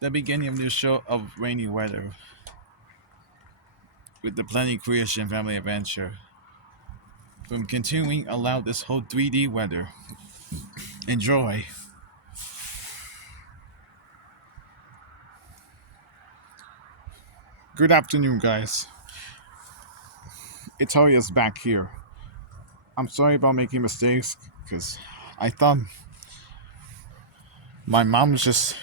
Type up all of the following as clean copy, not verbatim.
the beginning of new show of rainy weather with the Plenty Creation Family Adventure. From continuing, allow this whole 3D weather. Enjoy. Good afternoon, guys. Italia's back here. I'm sorry about making mistakes because I thought my mom was just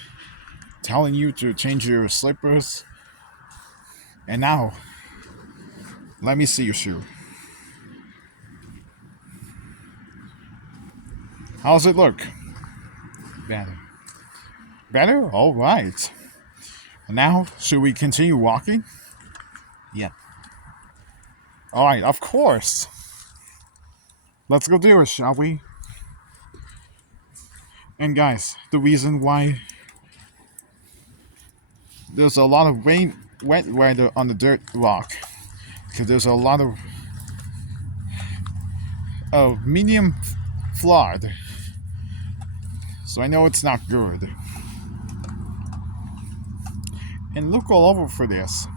telling you to change your slippers, and now let me see your shoe. How's it look? Better. Better? All right. Now, should we continue walking? Yeah. All right, of course. Let's go do it, shall we? And guys, the reason why there's a lot of wet weather on the dirt rock, because there's a lot of medium flood. So I know it's not good. And look all over for this.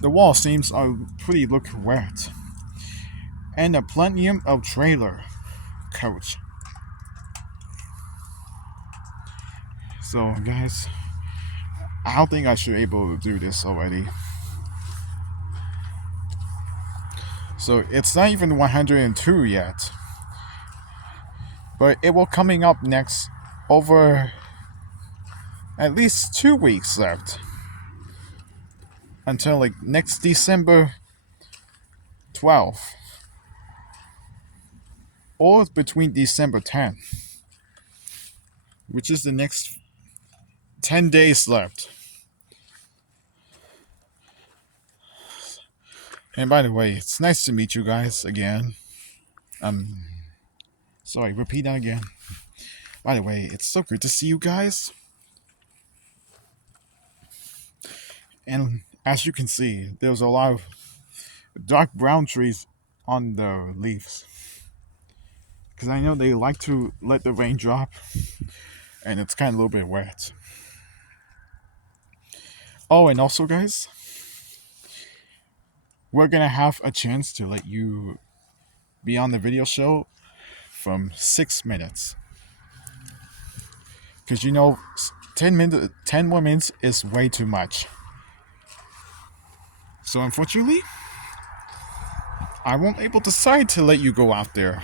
The wall seems pretty look wet. And a plenty of trailer coach. So guys, I don't think I should be able to do this already. So it's not even 102 yet. But it will coming up next over at least 2 weeks left. Until like next December 12th. Or between December 10th. Which is the next 10 days left. And by the way, it's nice to meet you guys again. Sorry, repeat that again. By the way, it's so good to see you guys. And as you can see, there's a lot of dark brown trees on the leaves. Because I know they like to let the rain drop. And it's kind of a little bit wet. Oh, and also, guys, we're going to have a chance to let you be on the video show from 6 minutes. Because 10 more minutes is way too much. So unfortunately, I won't able to decide to let you go out there.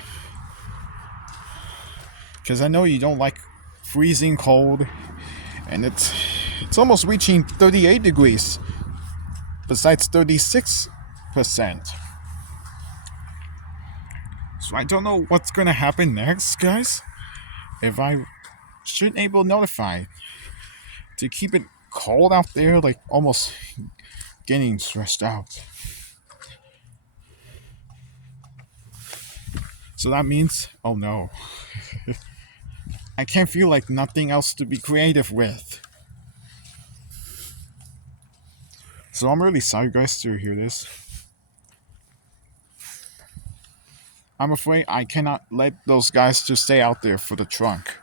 Because I know you don't like freezing cold. And it's almost reaching 38 degrees. Besides 36%. So I don't know what's going to happen next, guys. If I shouldn't able to notify to keep it cold out there, like almost getting stressed out. So that means, oh no, I can't feel like nothing else to be creative with. So I'm really sorry, guys, to hear this. I'm afraid I cannot let those guys just stay out there for the trunk.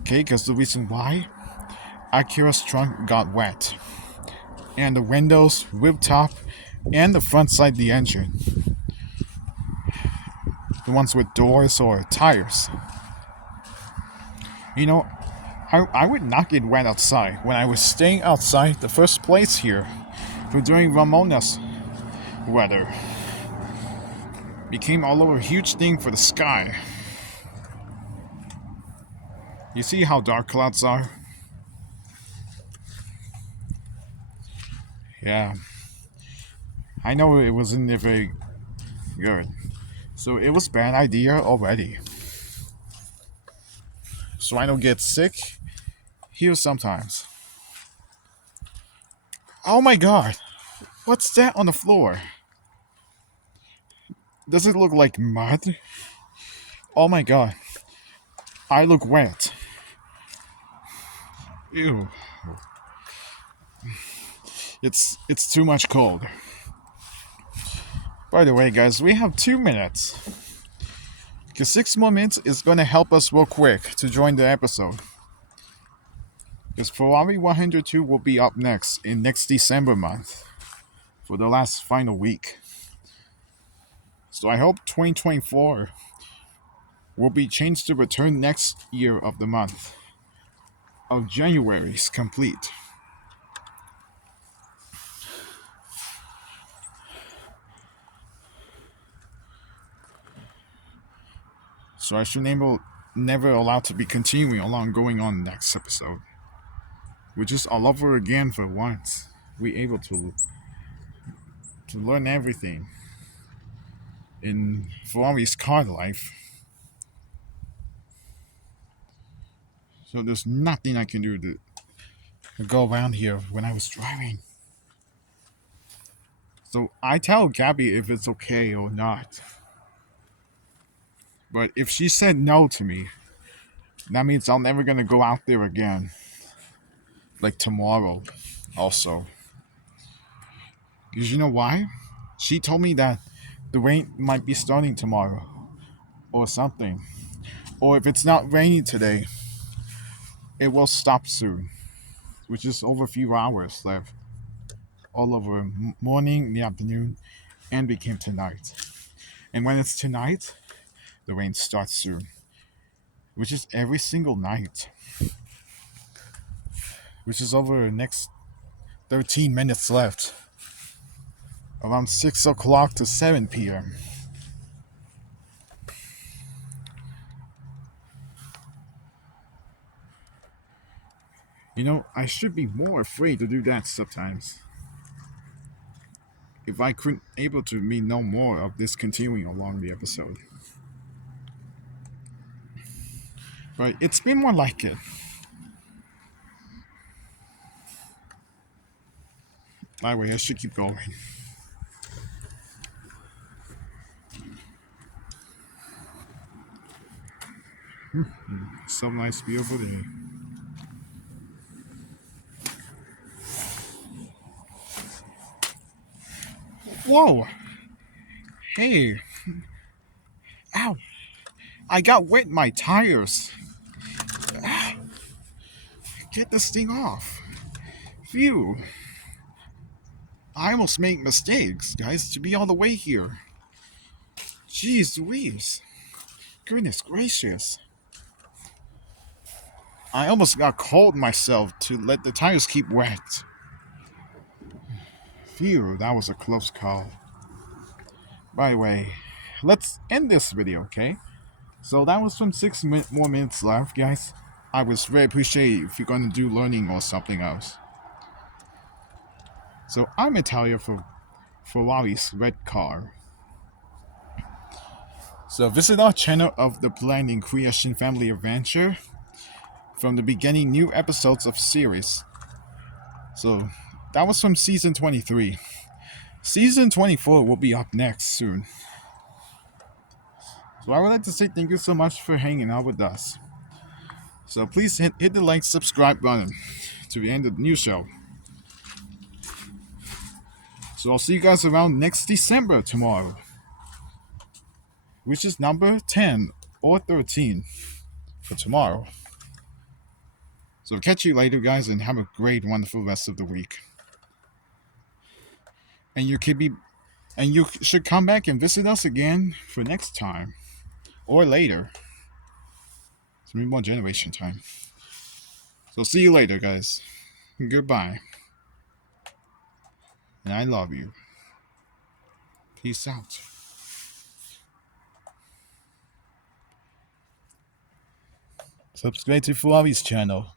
Okay, because the reason why Akira's trunk got wet. And the windows, rooftop, and the front side of the engine. The ones with doors or tires. You know, I would not get wet outside when I was staying outside the first place here for during Ramona's weather. Became all over a huge thing for the sky. You see how dark clouds are? Yeah. I know it wasn't very good. So it was a bad idea already. So I don't get sick here sometimes. Oh my god. What's that on the floor? Does it look like mud? Oh my god. I look wet. Ew. It's too much cold. By the way, guys, we have 2 minutes. Because 6 more minutes is going to help us real quick to join the episode. This Ferrari 102 will be up next in next December month for the last final week. So I hope 2024 will be changed to return next year of the month of January's complete. So I should never allowed to be continuing along going on next episode. We're just all over again for once. We able to learn everything in Ferrari's car life. So there's nothing I can do to go around here when I was driving. So I tell Gabby if it's okay or not. But if she said no to me, that means I'm never gonna go out there again. Like tomorrow, also. Because you know why? She told me that the rain might be starting tomorrow. Or something. Or if it's not raining today, it will stop soon. Which is over a few hours left. All over morning, the afternoon, and became tonight. And when it's tonight, the rain starts soon. Which is every single night. Which is over the next 13 minutes left. Around 6 o'clock to 7 p.m. You know, I should be more afraid to do that sometimes. If I couldn't able to me know more of this continuing along the episode. But it's been more like it. By the way, I should keep going. So nice, beautiful day. Whoa! Hey! Ow! I got wet in my tires. Get this thing off. Phew. I almost make mistakes, guys, to be all the way here. Jeez Louise. Goodness gracious. I almost got cold myself to let the tires keep wet. Phew, that was a close call. By the way, let's end this video, okay? So that was from 6 more minutes left, guys. I was very appreciate if you're going to do learning or something else. So I'm Italia for Ferrari's red car. So visit our channel of the Plan and Creation Family Adventure. From the beginning, new episodes of series. So that was from season 23. Season 24 will be up next soon. So I would like to say thank you so much for hanging out with us. So please hit the like, subscribe button to the end of the new show. So I'll see you guys around next December tomorrow, which is number 10 or 13 for tomorrow. So catch you later, guys, and have a great, wonderful rest of the week. And you should come back and visit us again for next time or later. It's maybe more generation time. So see you later, guys. Goodbye. And I love you. Peace out. Subscribe to Ferrari's channel.